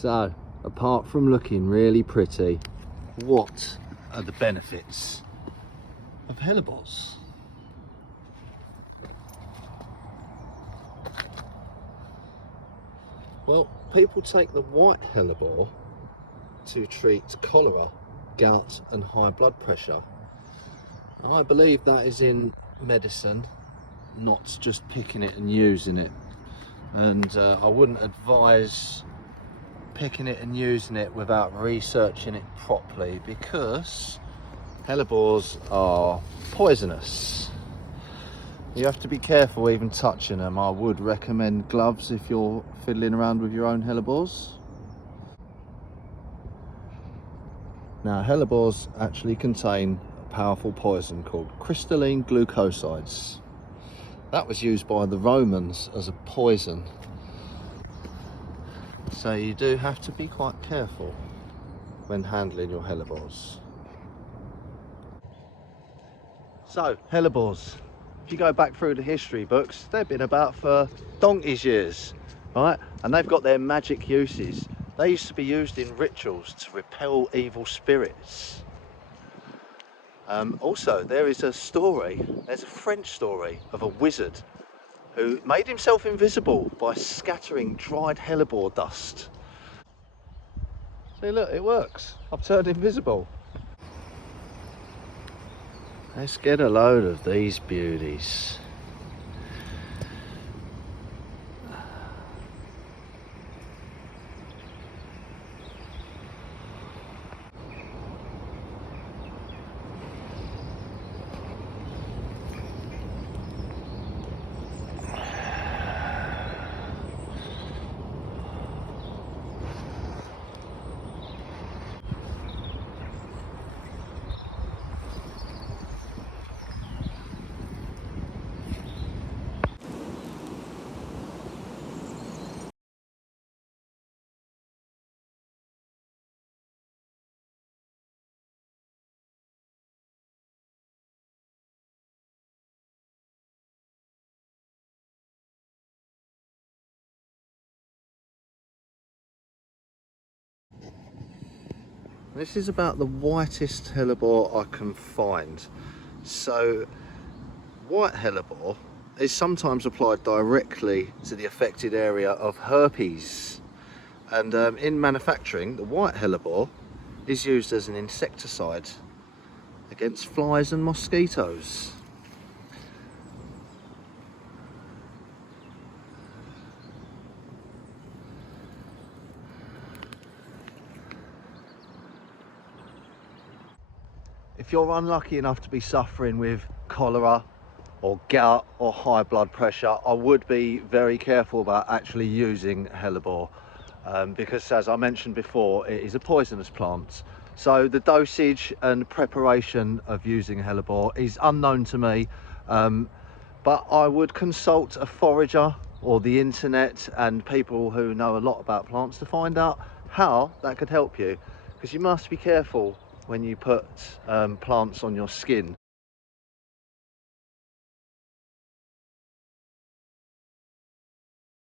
So, apart from looking really pretty, what are the benefits of Hellebores? Well, people take the white Hellebore to treat cholera, gout and high blood pressure. I believe that is in medicine, not just picking it and using it. And I wouldn't advise picking it and using it without researching it properly, because Hellebores are poisonous. You have to be careful even touching them. I would recommend gloves if you're fiddling around with your own Hellebores. Now, Hellebores actually contain a powerful poison called crystalline glucosides. That was used by the Romans as a poison. So you do have to be quite careful when handling your Hellebores. So, Hellebores, if you go back through the history books, they've been about for donkey's years, right? And they've got their magic uses. They used to be used in rituals to repel evil spirits. Also, there's a French story of a wizard who made himself invisible by scattering dried hellebore dust. See, look, it works. I've turned invisible. Let's get a load of these beauties. This is about the whitest hellebore I can find. So, white hellebore is sometimes applied directly to the affected area of herpes. And in manufacturing, the white hellebore is used as an insecticide against flies and mosquitoes. If you're unlucky enough to be suffering with cholera or gout or high blood pressure, I would be very careful about actually using Hellebore, because as I mentioned before, it is a poisonous plant. So the dosage and preparation of using Hellebore is unknown to me, but I would consult a forager or the internet and people who know a lot about plants to find out how that could help you, because you must be careful when you put plants on your skin,